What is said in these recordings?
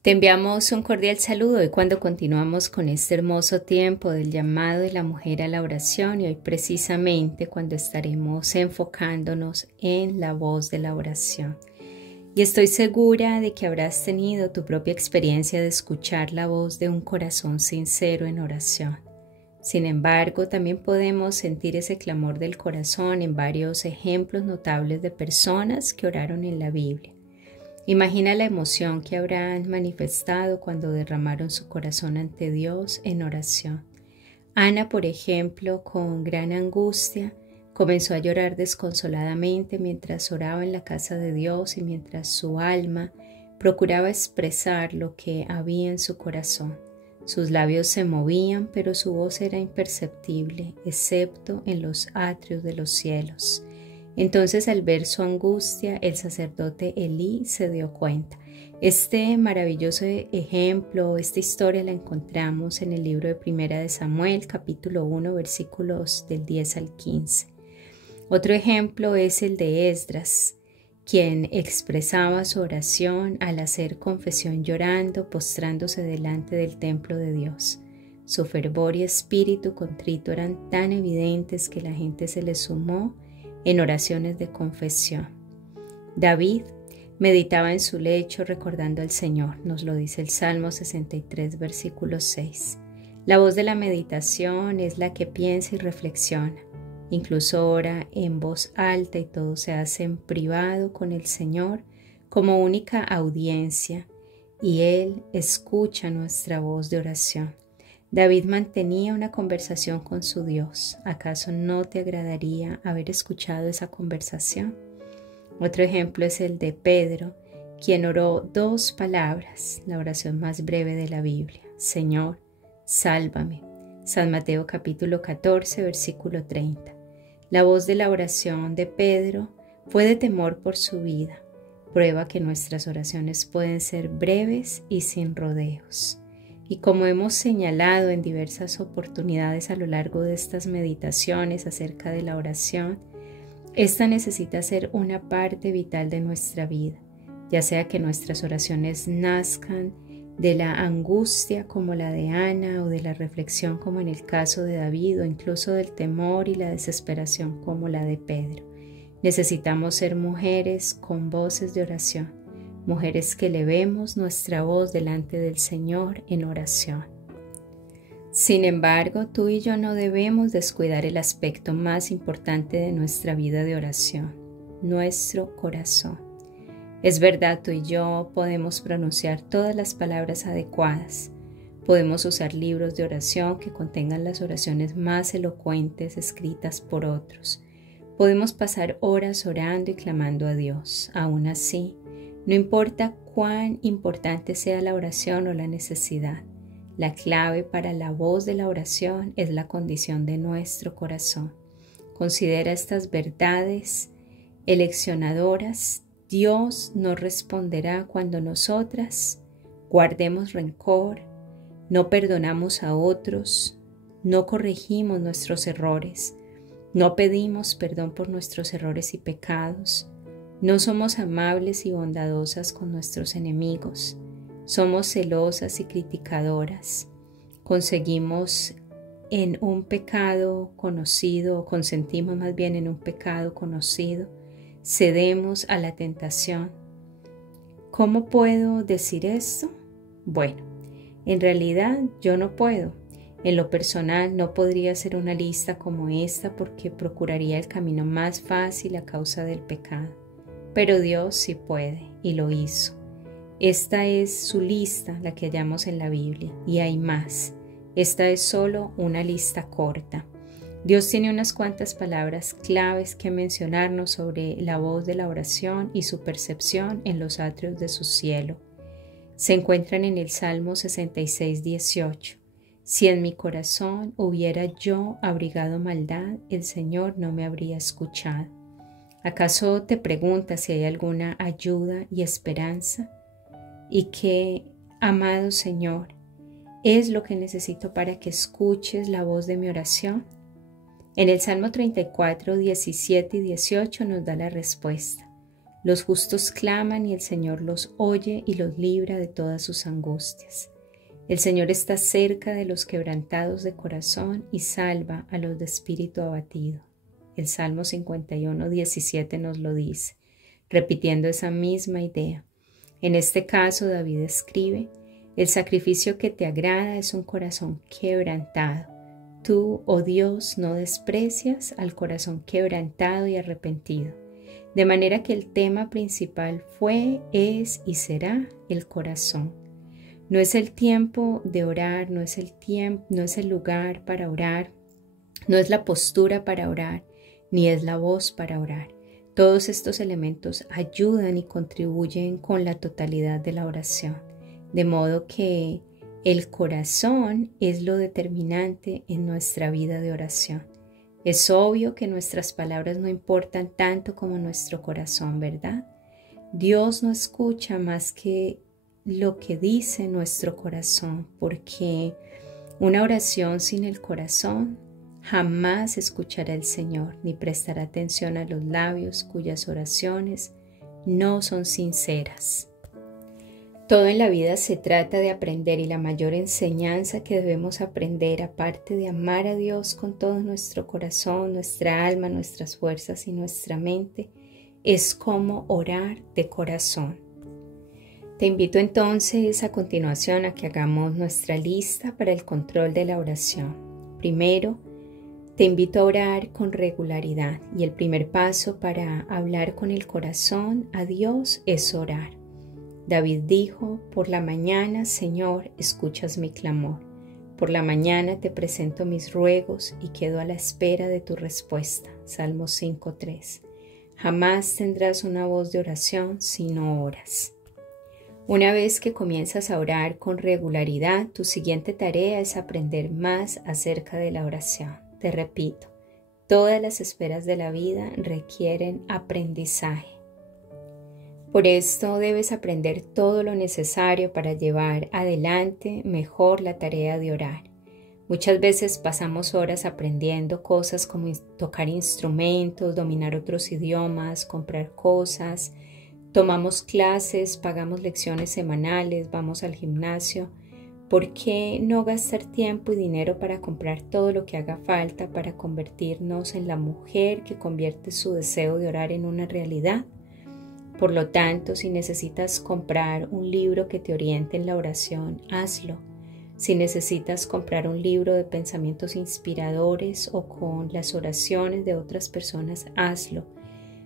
Te enviamos un cordial saludo y cuando continuamos con este hermoso tiempo del llamado de la mujer a la oración y hoy precisamente cuando estaremos enfocándonos en la voz de la oración. Y estoy segura de que habrás tenido tu propia experiencia de escuchar la voz de un corazón sincero en oración. Sin embargo, también podemos sentir ese clamor del corazón en varios ejemplos notables de personas que oraron en la Biblia. Imagina la emoción que habrán manifestado cuando derramaron su corazón ante Dios en oración. Ana, por ejemplo, con gran angustia, comenzó a llorar desconsoladamente mientras oraba en la casa de Dios y mientras su alma procuraba expresar lo que había en su corazón. Sus labios se movían, pero su voz era imperceptible, excepto en los atrios de los cielos. Entonces, al ver su angustia, el sacerdote Elí se dio cuenta. Este maravilloso ejemplo, esta historia la encontramos en el libro de Primera de Samuel, capítulo 1, versículos del 10 al 15. Otro ejemplo es el de Esdras, quien expresaba su oración al hacer confesión llorando, postrándose delante del templo de Dios. Su fervor y espíritu contrito eran tan evidentes que la gente se le sumó en oraciones de confesión. David meditaba en su lecho recordando al Señor, nos lo dice el Salmo 63, versículo 6. La voz de la meditación es la que piensa y reflexiona. Incluso ora en voz alta y todo se hace en privado con el Señor como única audiencia y Él escucha nuestra voz de oración. David mantenía una conversación con su Dios. ¿Acaso no te agradaría haber escuchado esa conversación? Otro ejemplo es el de Pedro, quien oró 2 palabras, la oración más breve de la Biblia. Señor, sálvame. San Mateo capítulo 14, versículo 30. La voz de la oración de Pedro fue de temor por su vida. Prueba que nuestras oraciones pueden ser breves y sin rodeos. Y como hemos señalado en diversas oportunidades a lo largo de estas meditaciones acerca de la oración, esta necesita ser una parte vital de nuestra vida, ya sea que nuestras oraciones nazcan de la angustia como la de Ana o de la reflexión como en el caso de David o incluso del temor y la desesperación como la de Pedro. Necesitamos ser mujeres con voces de oración. Mujeres que elevemos nuestra voz delante del Señor en oración. Sin embargo, tú y yo no debemos descuidar el aspecto más importante de nuestra vida de oración, nuestro corazón. Es verdad, tú y yo podemos pronunciar todas las palabras adecuadas. Podemos usar libros de oración que contengan las oraciones más elocuentes escritas por otros. Podemos pasar horas orando y clamando a Dios. Aún así, no importa cuán importante sea la oración o la necesidad, la clave para la voz de la oración es la condición de nuestro corazón. Considera estas verdades eleccionadoras. Dios nos responderá cuando nosotras guardemos rencor, no perdonamos a otros, no corregimos nuestros errores, no pedimos perdón por nuestros errores y pecados, no somos amables y bondadosas con nuestros enemigos, somos celosas y criticadoras, conseguimos en un pecado conocido o consentimos más bien en un pecado conocido, cedemos a la tentación. ¿Cómo puedo decir esto? Bueno, en realidad yo no puedo. En lo personal no podría hacer una lista como esta porque procuraría el camino más fácil a causa del pecado. Pero Dios sí puede y lo hizo. Esta es su lista, la que hallamos en la Biblia, y hay más. Esta es solo una lista corta. Dios tiene unas cuantas palabras claves que mencionarnos sobre la voz de la oración y su percepción en los atrios de su cielo. Se encuentran en el Salmo 66, 18. Si en mi corazón hubiera yo abrigado maldad, el Señor no me habría escuchado. ¿Acaso te preguntas si hay alguna ayuda y esperanza? Y que, amado Señor, es lo que necesito para que escuches la voz de mi oración. En el Salmo 34, 17 y 18 nos da la respuesta. Los justos claman y el Señor los oye y los libra de todas sus angustias. El Señor está cerca de los quebrantados de corazón y salva a los de espíritu abatido. El Salmo 51, 17 nos lo dice, repitiendo esa misma idea. En este caso, David escribe, el sacrificio que te agrada es un corazón quebrantado. Tú, oh Dios, no desprecias al corazón quebrantado y arrepentido. De manera que el tema principal fue, es y será el corazón. No es el tiempo de orar, no es el lugar para orar, no es la postura para orar, ni es la voz para orar. Todos estos elementos ayudan y contribuyen con la totalidad de la oración, de modo que el corazón es lo determinante en nuestra vida de oración. Es obvio que nuestras palabras no importan tanto como nuestro corazón, ¿verdad? Dios no escucha más que lo que dice nuestro corazón, porque una oración sin el corazón jamás escuchará el Señor, ni prestará atención a los labios cuyas oraciones no son sinceras. Todo en la vida se trata de aprender y la mayor enseñanza que debemos aprender, aparte de amar a Dios con todo nuestro corazón, nuestra alma, nuestras fuerzas y nuestra mente, es cómo orar de corazón. Te invito entonces a continuación a que hagamos nuestra lista para el control de la oración. Primero, te invito a orar con regularidad y el primer paso para hablar con el corazón a Dios es orar. David dijo, por la mañana, Señor, escuchas mi clamor. Por la mañana te presento mis ruegos y quedo a la espera de tu respuesta. Salmo 5:3. Jamás tendrás una voz de oración si no oras. Una vez que comienzas a orar con regularidad, tu siguiente tarea es aprender más acerca de la oración. Te repito, todas las esferas de la vida requieren aprendizaje. Por esto debes aprender todo lo necesario para llevar adelante mejor la tarea de orar. Muchas veces pasamos horas aprendiendo cosas como tocar instrumentos, dominar otros idiomas, comprar cosas, tomamos clases, pagamos lecciones semanales, vamos al gimnasio. ¿Por qué no gastar tiempo y dinero para comprar todo lo que haga falta para convertirnos en la mujer que convierte su deseo de orar en una realidad? Por lo tanto, si necesitas comprar un libro que te oriente en la oración, hazlo. Si necesitas comprar un libro de pensamientos inspiradores o con las oraciones de otras personas, hazlo.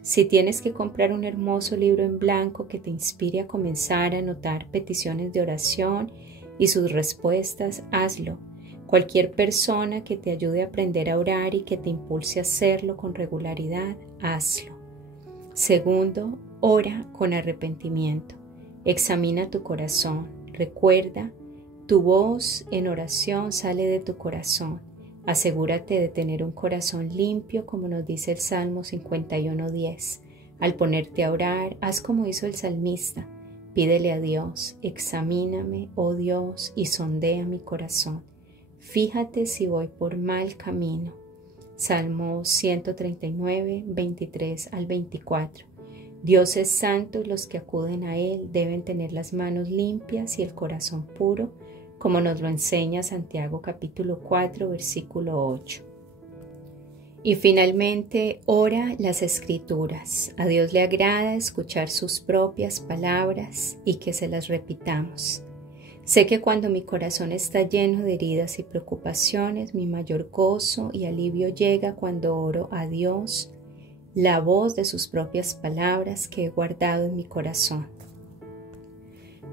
Si tienes que comprar un hermoso libro en blanco que te inspire a comenzar a anotar peticiones de oración y sus respuestas, hazlo. Cualquier persona que te ayude a aprender a orar y que te impulse a hacerlo con regularidad, hazlo. Segundo, ora con arrepentimiento. Examina tu corazón. Recuerda, tu voz en oración sale de tu corazón. Asegúrate de tener un corazón limpio, como nos dice el Salmo 51:10. Al ponerte a orar, haz como hizo el salmista. Pídele a Dios, examíname, oh Dios, y sondea mi corazón. Fíjate si voy por mal camino. Salmo 139, 23 al 24. Dios es santo y los que acuden a Él deben tener las manos limpias y el corazón puro, como nos lo enseña Santiago capítulo 4, versículo 8. Y finalmente, ora las Escrituras. A Dios le agrada escuchar sus propias palabras y que se las repitamos. Sé que cuando mi corazón está lleno de heridas y preocupaciones, mi mayor gozo y alivio llega cuando oro a Dios, la voz de sus propias palabras que he guardado en mi corazón.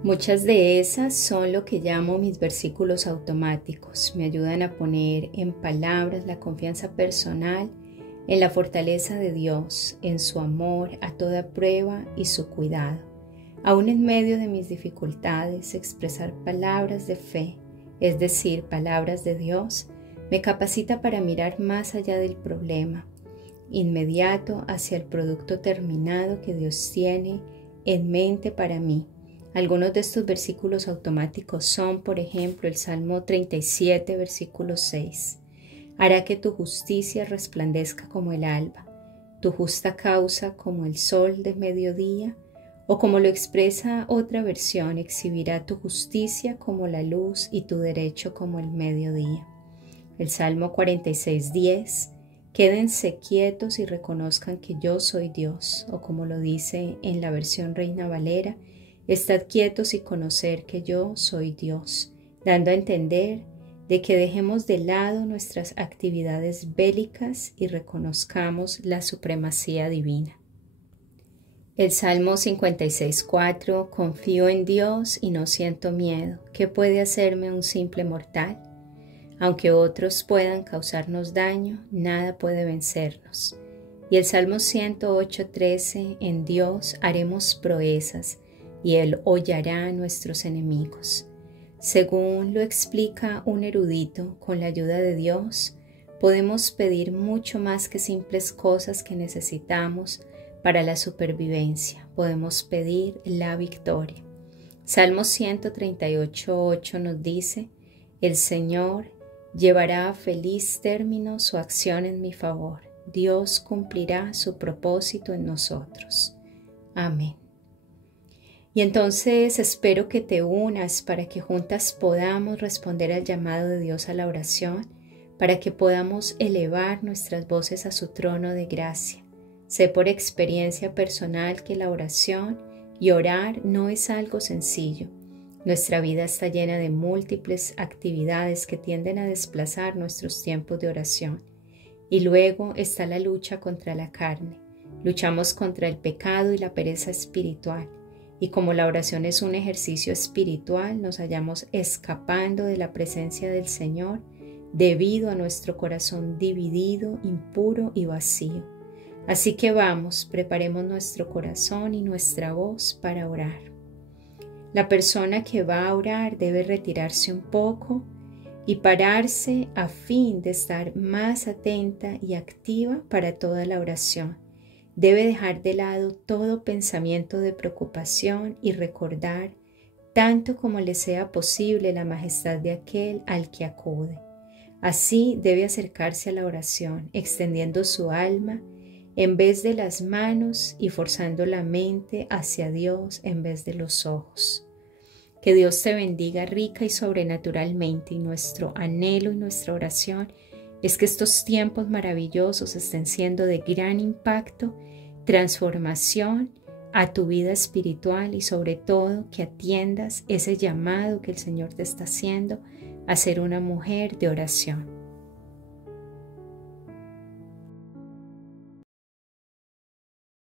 Muchas de esas son lo que llamo mis versículos automáticos. Me ayudan a poner en palabras la confianza personal en la fortaleza de Dios, en su amor a toda prueba y su cuidado. Aún en medio de mis dificultades, expresar palabras de fe, es decir, palabras de Dios, me capacita para mirar más allá del problema, inmediato hacia el producto terminado que Dios tiene en mente para mí. Algunos de estos versículos automáticos son, por ejemplo, el Salmo 37, versículo 6. Hará que tu justicia resplandezca como el alba, tu justa causa como el sol de mediodía, o como lo expresa otra versión, exhibirá tu justicia como la luz y tu derecho como el mediodía. El Salmo 46:10, quédense quietos y reconozcan que yo soy Dios, o como lo dice en la versión Reina Valera, estad quietos y conocer que yo soy Dios, dando a entender de que dejemos de lado nuestras actividades bélicas y reconozcamos la supremacía divina. El Salmo 56:4, confío en Dios y no siento miedo. ¿Qué puede hacerme un simple mortal? Aunque otros puedan causarnos daño, nada puede vencernos. Y el Salmo 108:13, en Dios haremos proezas y Él hollará a nuestros enemigos. Según lo explica un erudito, con la ayuda de Dios, podemos pedir mucho más que simples cosas que necesitamos para la supervivencia. Podemos pedir la victoria. Salmo 138:8 nos dice, el Señor llevará a feliz término su acción en mi favor. Dios cumplirá su propósito en nosotros. Amén. Y entonces espero que te unas para que juntas podamos responder al llamado de Dios a la oración, para que podamos elevar nuestras voces a su trono de gracia. Sé por experiencia personal que la oración y orar no es algo sencillo. Nuestra vida está llena de múltiples actividades que tienden a desplazar nuestros tiempos de oración. Y luego está la lucha contra la carne. Luchamos contra el pecado y la pereza espiritual. Y como la oración es un ejercicio espiritual, nos hallamos escapando de la presencia del Señor debido a nuestro corazón dividido, impuro y vacío. Así que vamos, preparemos nuestro corazón y nuestra voz para orar. La persona que va a orar debe retirarse un poco y pararse a fin de estar más atenta y activa para toda la oración. Debe dejar de lado todo pensamiento de preocupación y recordar, tanto como le sea posible, la majestad de aquel al que acude. Así debe acercarse a la oración, extendiendo su alma en vez de las manos y forzando la mente hacia Dios en vez de los ojos. Que Dios te bendiga rica y sobrenaturalmente, y nuestro anhelo y nuestra oración es que estos tiempos maravillosos estén siendo de gran impacto, transformación a tu vida espiritual y sobre todo que atiendas ese llamado que el Señor te está haciendo a ser una mujer de oración.